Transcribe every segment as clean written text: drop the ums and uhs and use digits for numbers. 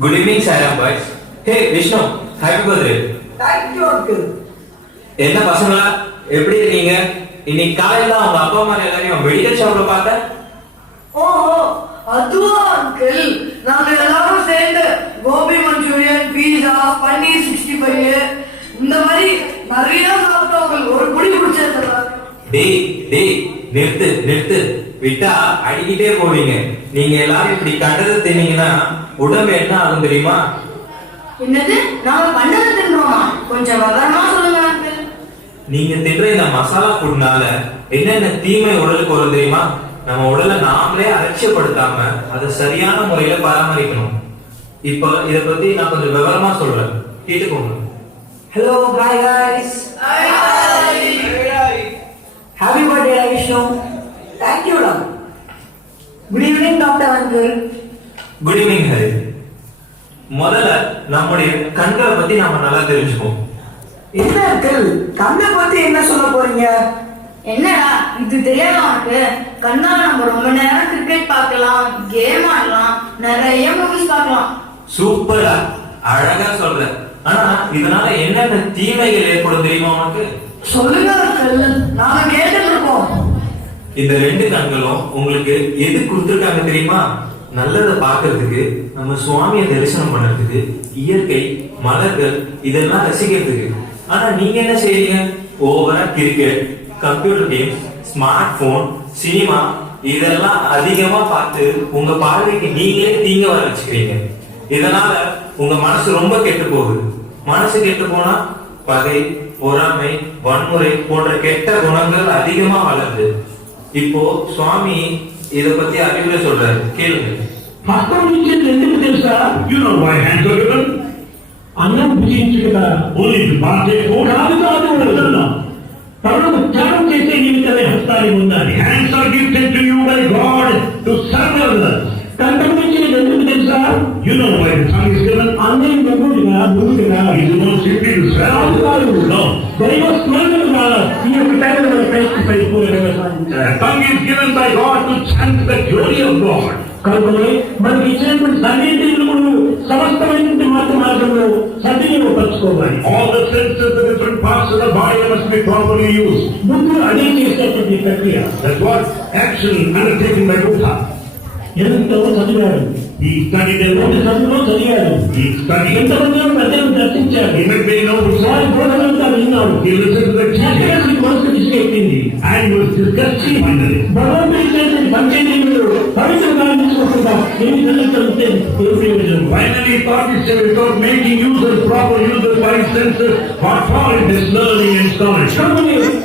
Good evening, Sairam boys. Hey, Vishnu, happy birthday. Thank you, uncle. என்ன பசங்களா எப்படி இருக்கீங்க? இன்னைக்கு காலையில அவங்க அப்பா அம்மா எல்லாரையும் மெடிக்கல் ஷாப்ல பார்த்தேன். ஓஹோ, அதுவா அங்கிள்? நாங்க எல்லாரும் சேர்ந்து கோபி மஞ்சூரியன், பீஸா, பன்னீர் 65 இந்த மாதிரி நிறைய சாப்பிட்டோம். ஒரு குடி குடிச்சது. டேய் நிறுத்து விட்டா அடிக்கிட்டே போவீங்க. நீங்க எல்லாரும் இப்படி கண்டதை தின்னீங்கன்னா உடம்பு என்ன ஆகும் தெரியுமா? என்னது? நாம பண்ணதை தின்றோமா? கொஞ்சம் விவரமா சொல்லுங்க அங்கிள். நீங்க தின்ற இந்த மசாலா ஃபுட்னால என்னென்ன தீமை உடலுக்கு வரும் தெரியுமா? நம்ம உடலை நாமளே அலட்சியப்படுத்தாம அதை சரியான முறையில பராமரிக்கணும். இப்ப இத பத்தி நான் கொஞ்சம் விவரமா சொல்றேன், கேட்டுக்கோங்க. Hello, hi guys. Happy birthday, Vishnu. Thank you, Ram. Good evening, Dr. Uncle. Good evening Hari. முதல்ல நம்முடைய கண்களை பத்தி நாம நல்லா தெரிஞ்சுப்போம். என்ன அங்கிள், கண்ணை பத்தி என்ன சொல்ல போறீங்க? என்னடா இது தெரியாத உனக்கு? கண்ணால நம்ம ரொம்ப நேரம் கிரிக்கெட் பார்க்கலாம், கேம் ஆடலாம், நிறைய மூவிஸ் பார்க்கலாம். சூப்பரா அழகா சொல்ற. ஆனா இதனால என்னென்ன தீமைகள் ஏற்படும் தெரியுமா உனக்கு? சொல்லுங்க அங்கிள், நாங்க கேட்டுட்டு இருக்கோம். இந்த ரெண்டு கண்களும் உங்களுக்கு எது கொடுத்துருக்காங்க தெரியுமா? நல்லதை பார்க்கிறதுக்கு, நம்ம சுவாமியை தரிசனம் பண்றதுக்கு, இயற்கை, மலர்கள் இதெல்லாம் ரசிக்கிறதுக்கு. ஆனா நீங்க என்ன செய்றீங்க? ஓவரா cricket, computer game, smart phone, cinema இதெல்லாம் அதிகமா பார்த்து உங்க பார்வைக்கு நீங்களே தீங்க வர வச்சுக்கிறீங்க. இதனால உங்க மனசு ரொம்ப கெட்டு போகுது. மனசு கெட்டு போனா பகை, பொறாமை, வன்முறை போன்ற கெட்ட குணங்கள் அதிகமா வளருது. இப்போ சுவாமி இத பத்தி அறிவுரை சொல்றாரு, கேளுங்க. You know why hands are given? అన్నం భుజించుట Only to partake food. కాదు తరుణము త్యాగం చేసే నిమిత్తమే హస్తాలు ఉండాలి. Hands are gifted to you by God to serve others. కంఠం నుంచి ఎందుకు తెలుసా? You know why the tongue is given? అన్నం ముందుగా It is not simply to serve. No. దైవ స్మరణగా ఈ యొక్క టైంలో ప్రయత్నించే Tongue is given by God to chant the glory of God. కనుకనే మనకి ఇచ్చినటువంటి సన్నిధిని సమస్తమైన మార్గంలో సద్వినియోగపరచుకోవాలి. All the senses, the different parts of the body must be properly used. ముందు అదే చేసేటువంటి ప్రక్రియ. That's what action undertaken by Buddha. ఎంతో చదివాడు. He studied a lot. చదువులో చదివాడు. He studied. ఎంతమంది ప్రజలను దర్శించాడు. He may be known to వారి బోధనంతా విన్నాడు. He listened to the teaching. మనసు విసిగెత్తింది. And he was disgusted finally. భగవంతుడి చేసిన పంచేంద్రియులు పవిత్రంగా తీసుకోకుండా ఏమి జరుగుతుంటే ఏ ప్రయోజనం? Finally, he thought he said, without making use of proper use of five senses, what for it is learning and scholarship.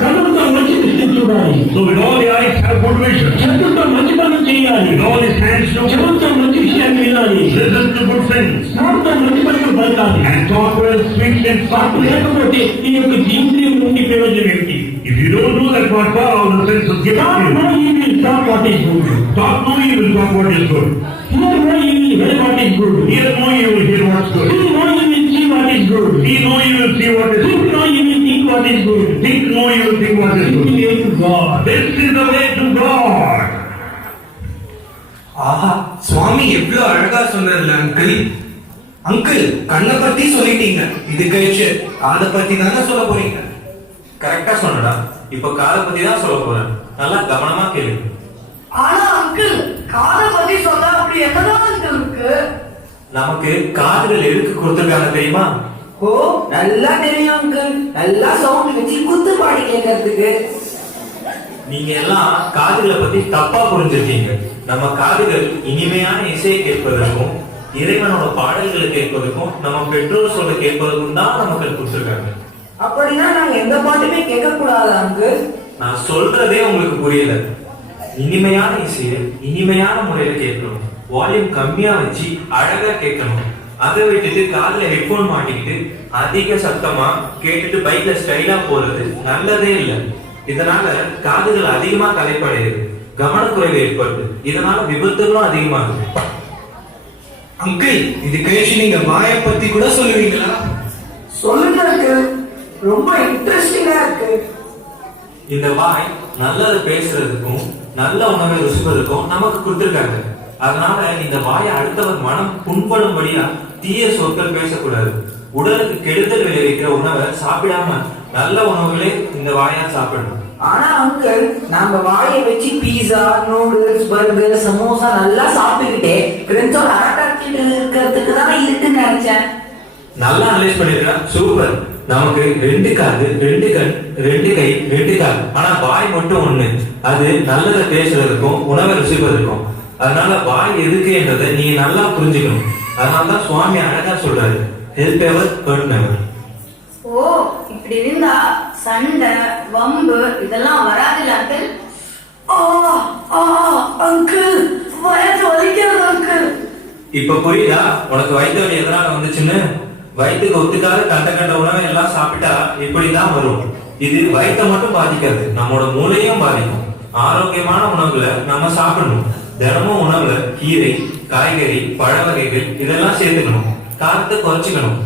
కన్నులతో మంచి దృష్టి చూడాలి. So with all the eyes have good vision. చేతులతో మంచి పనులు చేయాలి. With all his hands do చెవులతో మంచి విషయాన్ని వినాలి. listen to good things. నోటితో మంచి పనులు పలకాలి. And talk well, speak and పాటు softly. లేకపోతే ఈ యొక్క ఇంద్రియం నుండి ప్రయోజనం ఏమిటి? If you don't do that, what for all the senses given Talk to no you? evil, talk what is good. Talk no evil, talk what is good. Hear no evil, hear what is good. Hear no evil, hear what's good. See no evil, see what is good. See no evil, see what is Think good. no evil, think what is good. Think no evil, think what is This is good. the way to God. This is the way to God. ஆஹா, சுவாமி எவ்வளவு அழகா சொன்னார்ல uncle. Uncle, கண்ணை பத்தி சொல்லிட்டீங்க, இது கழிச்சு காதை பத்தி தானே சொல்ல போறீங்க? கரெக்டா சொன்னடா. இப்ப காதை பத்தி தான் சொல்ல போறேன், நல்லா கவனமா கேளு. ஆனா அங்கிள், காதை பத்தி சொன்னா அப்படி என்னதான் அங்கிள் இருக்கு? நமக்கு காதுகள் எதுக்கு கொடுத்துருக்காங்க தெரியுமா? ஓ, நல்லா தெரியும் அங்கிள். நல்லா சவுண்ட் வச்சு குத்து பாடி கேட்கறதுக்கு. நீங்க எல்லாம் காதுகளை பத்தி தப்பா புரிஞ்சிருக்கீங்க. நம்ம காதுகள் இனிமையான இசையை கேட்பதற்கும், இறைவனோட பாடல்களை கேட்பதற்கும், நம்ம பெற்றோர் சொல்ல கேட்பதற்கும் தான் நமக்கு கொடுத்துருக்காங்க. அப்படின்னா நாங்க எந்த பாட்டுமே கேட்க கூடாது அங்கிள். நான் சொல்றதே உங்களுக்கு புரியல. இனிமையான இசையை இனிமையான முறையில கேட்கணும். வால்யூம் கம்மியா வச்சு அழகா கேட்கணும். அதை விட்டுட்டு காதுல ஹெட்போன் மாட்டிக்கிட்டு அதிக சத்தமா கேட்டுட்டு பைக்ல ஸ்டைலா போறது நல்லதே இல்லை. இதனால காதுகள் அதிகமா கலைப்படையுது, கவனக்குறைவு ஏற்படுது. இதனால விபத்துகளும் அதிகமாகுது. அங்கிள், இது கழிச்சு நீங்க வாயை பத்தி கூட சொல்லுவீங்களா? சொல்லுங்க அங்கிள், ரொம்ப இன்ட்ரெஸ்டிங்கா இருக்கு. இந்த வாய் நல்லது பேசுறதுக்கும் நல்ல உணவை ருசிப்பதற்கும் நமக்கு கொடுத்துருக்காங்க. அதனால இந்த வாயை அடுத்தவர் மனம் புண்படும்படியா தீய சொற்கள் பேசக்கூடாது. உடலுக்கு கெடுதல் விளைவிக்கிற உணவை சாப்பிடாம நல்ல உணவுகளே இந்த வாயா சாப்பிடணும். ஆனா அங்கிள், நம்ம வாயை வச்சு பீஸா, நூடுல்ஸ், பர்கர், சமோசா நல்லா சாப்பிட்டுக்கிட்டே ஃப்ரெண்ட்ஸோட அரட்டாக்கிட்டு இருக்கிறதுக்கு தானே இருக்குன்னு நினைச்சேன். நல்லா அனலைஸ் பண்ணிருக்கா, சூப்பர். நமக்கு 2 காது, 2 கண், 2 கை, 2 கால், ஆனா வாய் மட்டும் ஒண்ணு. அது நல்லதை பேசுறதுக்கும் உணவை ருசிப்பதற்கும். அதனால வாய் எதுக்கு என்றதை நீங்க நல்லா புரிஞ்சுக்கணும். அதனாலதான் சுவாமி அழகா சொல்றாரு, ஹெல்ப் எவர் ஹர்ட் நெவர். ஓ, இப்படி இருந்தா சண்டை வம்பு இதெல்லாம் வராதுல்ல அங்கிள்? அங்கிள், வயது வலிக்கிறது அங்கிள். இப்ப புரியுதா உனக்கு வயிற்று வலி எதனால வந்துச்சுன்னு? வயிற்றுக்கு ஒத்துக்காத கண்ட உணவை எல்லாம் சாப்பிட்டா இப்படிதான் வரும். இது வயிற்றை மட்டும் பாதிக்காது, நம்மளோட மூளையும் பாதிக்கும். ஆரோக்கியமான உணவுகளை நம்ம சாப்பிடணும். தினமும் உணவுல கீரை, காய்கறி, பழ வகைகள் இதெல்லாம் சேர்த்துக்கணும். காரத்தை குறைச்சிக்கணும்.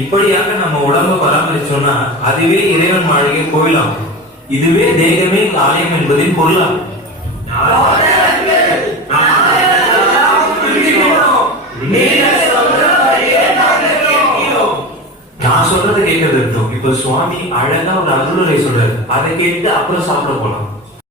இப்படியாக நம்ம உடம்ப பராமரிச்சோம்னா அதுவே இறைவன் மாளிகை கோயிலாகும். இதுவே தேகமே ஆலயம் என்பதின் பொருளாகும். நான் சொல்றதை கேட்கறது இருக்கட்டும். இப்ப சுவாமி அழகா ஒரு அருளுரை சொல்றாரு, அதை கேட்டு அப்புறம் சாப்பிட போலாம்.